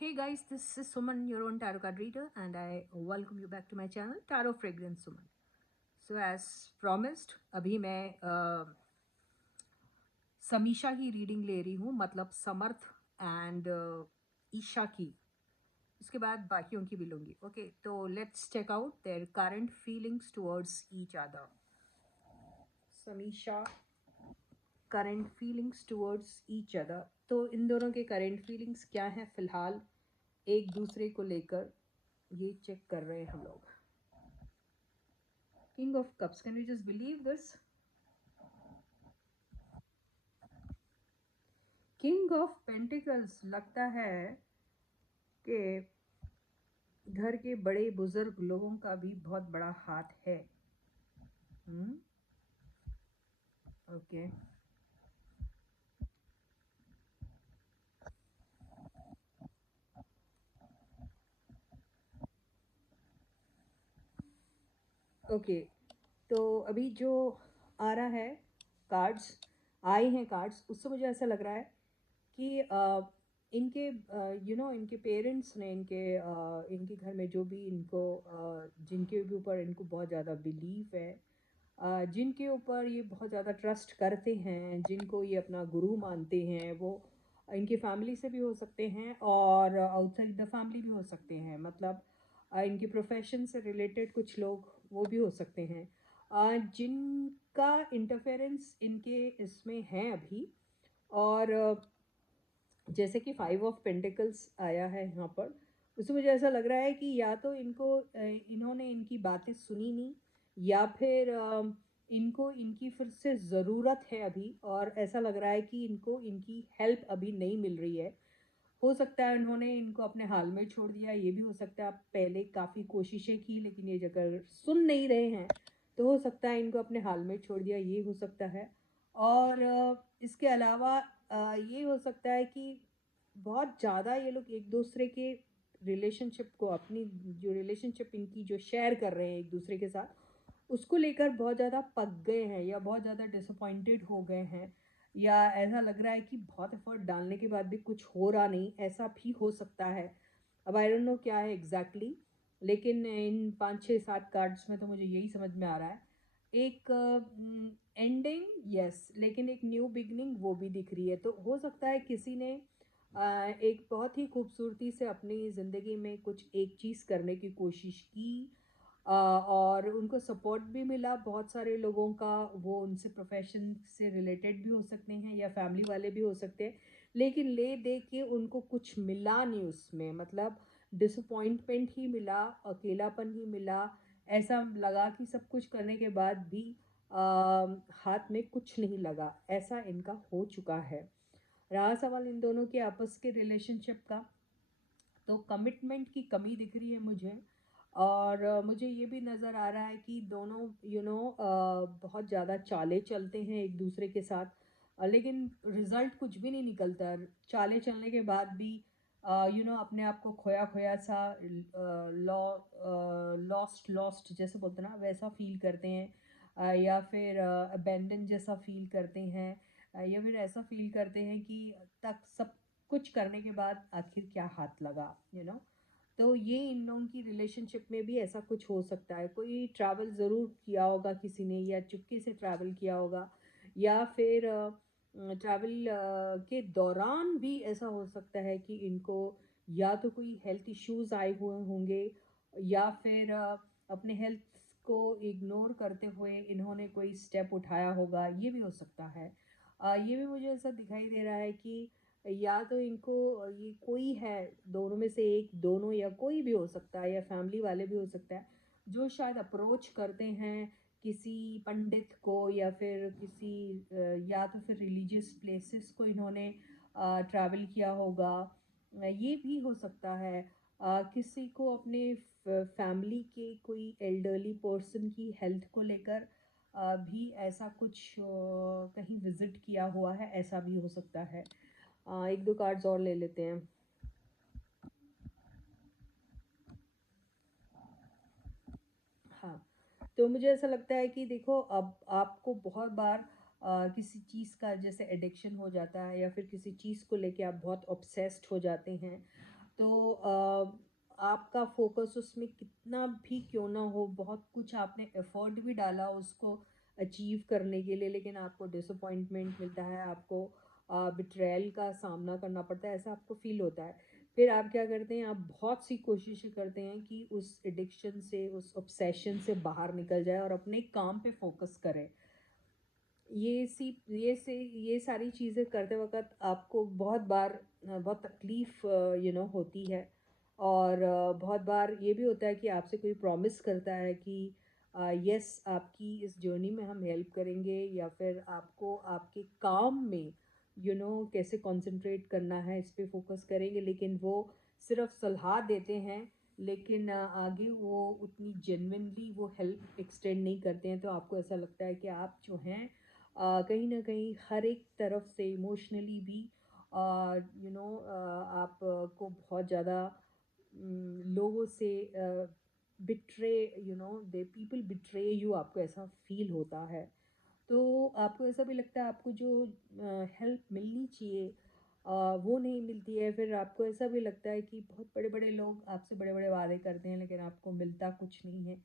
Hey guys, this is Suman, your own tarot card reader, and I welcome you back to my channel, Tarot Fragrance Suman. So as promised, अभी मैं समीशा की reading ले रही हूँ, मतलब समर्थ and Isha की। उसके बाद बाकियों की भी लूँगी। ओके, तो let's check out their current feelings towards each other. Samisha, current feelings towards each other. तो इन दोनों के करंट फीलिंग्स क्या हैं फिलहाल एक दूसरे को लेकर, ये चेक कर रहे हैं हम लोग। King of Cups, can you just believe this? King of Pentacles, लगता है कि घर के बड़े बुजुर्ग लोगों का भी बहुत बड़ा हाथ है। ओके, ओके, तो अभी जो आ रहा है कार्ड्स, आए हैं कार्ड्स, उससे मुझे ऐसा लग रहा है कि इनके इनके पेरेंट्स ने इनके घर में जो भी इनको जिनके भी ऊपर इनको बहुत ज़्यादा बिलीव है, जिनके ऊपर ये बहुत ज़्यादा ट्रस्ट करते हैं, जिनको ये अपना गुरु मानते हैं, वो इनकी फैमिली से भी हो सकते हैं और आउटसाइड द फैमिली भी हो सकते हैं। मतलब इनके प्रोफेशन से रिलेटेड कुछ लोग वो भी हो सकते हैं, जिनका इंटरफेरेंस इनके इसमें है अभी। और जैसे कि 5 ऑफ पेंटिकल्स आया है यहाँ पर, उससे मुझे ऐसा लग रहा है कि या तो इन्होंने इनकी बातें सुनी नहीं, या फिर इनको इनकी फिर से ज़रूरत है अभी, और ऐसा लग रहा है कि इनको इनकी हेल्प अभी नहीं मिल रही है। हो सकता है उन्होंने इनको अपने हाल में छोड़ दिया, ये भी हो सकता है। पहले काफ़ी कोशिशें की लेकिन ये अगर सुन नहीं रहे हैं तो हो सकता है इनको अपने हाल में छोड़ दिया, ये हो सकता है। और इसके अलावा ये हो सकता है कि बहुत ज़्यादा ये लोग एक दूसरे के रिलेशनशिप को, अपनी जो रिलेशनशिप इनकी जो शेयर कर रहे हैं एक दूसरे के साथ, उसको लेकर बहुत ज़्यादा पक गए हैं या बहुत ज़्यादा डिसअपॉइंटेड हो गए हैं, या ऐसा लग रहा है कि बहुत एफर्ट डालने के बाद भी कुछ हो रहा नहीं, ऐसा भी हो सकता है। अब आई डोंट नो क्या है एग्जैक्टली लेकिन इन 5 6 7 कार्ड्स में तो मुझे यही समझ में आ रहा है। एक एंडिंग यस, लेकिन एक न्यू बिगनिंग वो भी दिख रही है। तो हो सकता है किसी ने एक बहुत ही खूबसूरती से अपनी ज़िंदगी में कुछ एक चीज़ करने की कोशिश की, और उनको सपोर्ट भी मिला बहुत सारे लोगों का। वो उनसे प्रोफेशन से रिलेटेड भी हो सकते हैं या फैमिली वाले भी हो सकते हैं, लेकिन ले दे के उनको कुछ मिला नहीं उसमें। मतलब डिसअपॉइंटमेंट ही मिला, अकेलापन ही मिला। ऐसा लगा कि सब कुछ करने के बाद भी हाथ में कुछ नहीं लगा, ऐसा इनका हो चुका है। रहा सवाल इन दोनों के आपस के रिलेशनशिप का, तो कमिटमेंट की कमी दिख रही है मुझे। और मुझे ये भी नज़र आ रहा है कि दोनों बहुत ज़्यादा चालें चलते हैं एक दूसरे के साथ, लेकिन रिज़ल्ट कुछ भी नहीं निकलता। चालें चलने के बाद भी अपने आप को खोया खोया सा, लॉस्ट लॉस्ट जैसे बोलते हैं ना, वैसा फील करते हैं, या फिर अबेंडन जैसा फील करते हैं, या फिर ऐसा फील करते हैं कि तक सब कुछ करने के बाद आखिर क्या हाथ लगा, तो ये इन लोगों की रिलेशनशिप में भी ऐसा कुछ हो सकता है। कोई ट्रैवल ज़रूर किया होगा किसी ने, या चुपके से ट्रैवल किया होगा, या फिर ट्रैवल के दौरान भी ऐसा हो सकता है कि इनको या तो कोई हेल्थ इश्यूज आए हुए होंगे, या फिर अपने हेल्थ को इग्नोर करते हुए इन्होंने कोई स्टेप उठाया होगा, ये भी हो सकता है। ये भी मुझे ऐसा दिखाई दे रहा है कि या तो इनको ये कोई है, दोनों में से एक, दोनों या कोई भी हो सकता है, या फैमिली वाले भी हो सकता है, जो शायद अप्रोच करते हैं किसी पंडित को, या फिर किसी या तो फिर रिलीजियस प्लेसेस को इन्होंने ट्रैवल किया होगा। ये भी हो सकता है किसी को अपने फैमिली के कोई एल्डरली पर्सन की हेल्थ को लेकर भी ऐसा कुछ कहीं विजिट किया हुआ है, ऐसा भी हो सकता है। एक दो कार्ड्स और ले लेते हैं। हाँ, तो मुझे ऐसा लगता है कि देखो, अब आपको बहुत बार किसी चीज़ का जैसे एडिक्शन हो जाता है, या फिर किसी चीज़ को लेके आप बहुत ऑब्सेस्ड हो जाते हैं, तो आपका फोकस उसमें कितना भी क्यों ना हो, बहुत कुछ आपने एफर्ट भी डाला उसको अचीव करने के लिए, लेकिन आपको डिसअपॉइंटमेंट मिलता है, आपको बिट्रेयल का सामना करना पड़ता है, ऐसा आपको फील होता है। फिर आप क्या करते हैं, आप बहुत सी कोशिशें करते हैं कि उस एडिक्शन से, उस ऑब्सेशन से बाहर निकल जाए और अपने काम पे फोकस करें। ये सारी चीज़ें करते वक़्त आपको बहुत बार बहुत तकलीफ़ होती है। और बहुत बार ये भी होता है कि आपसे कोई प्रॉमिस करता है कि यस, आपकी इस जर्नी में हम हेल्प करेंगे, या फिर आपको आपके काम में कैसे कंसंट्रेट करना है इस पे फोकस करेंगे, लेकिन वो सिर्फ सलाह देते हैं, लेकिन आगे वो उतनी जेन्युइनली वो हेल्प एक्सटेंड नहीं करते हैं। तो आपको ऐसा लगता है कि आप जो हैं कहीं ना कहीं हर एक तरफ से इमोशनली भी आप को बहुत ज़्यादा लोगों से betray, they people betray you, आपको ऐसा फील होता है। तो आपको ऐसा भी लगता है आपको जो हेल्प मिलनी चाहिए वो नहीं मिलती है। फिर आपको ऐसा भी लगता है कि बहुत बड़े बड़े लोग आपसे बड़े बड़े वादे करते हैं, लेकिन आपको मिलता कुछ नहीं है।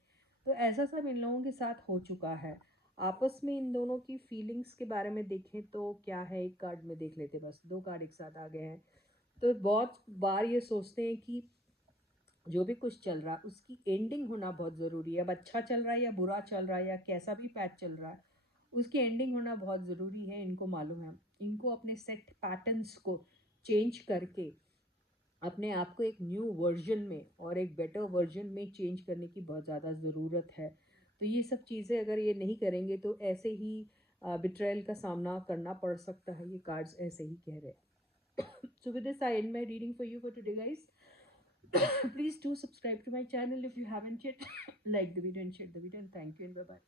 तो ऐसा सब इन लोगों के साथ हो चुका है। आपस में इन दोनों की फीलिंग्स के बारे में देखें तो क्या है, एक कार्ड में देख लेते, बस दो कार्ड एक साथ आ गए हैं। तो बहुत बार ये सोचते हैं कि जो भी कुछ चल रहा है उसकी एंडिंग होना बहुत ज़रूरी है। अब अच्छा चल रहा है या बुरा चल रहा है या कैसा भी पैच चल रहा है, उसकी एंडिंग होना बहुत ज़रूरी है, इनको मालूम है। इनको अपने सेट पैटर्न्स को चेंज करके अपने आप को एक न्यू वर्जन में और एक बेटर वर्जन में चेंज करने की बहुत ज़्यादा ज़रूरत है। तो ये सब चीज़ें अगर ये नहीं करेंगे तो ऐसे ही बिट्रायल का सामना करना पड़ सकता है। ये कार्ड्स ऐसे ही कह रहे हैं। So with this, I end my reading for you for today, guys. Please do subscribe to my channel if you haven't yet. Like the video and share the video, and thank you and bye bye.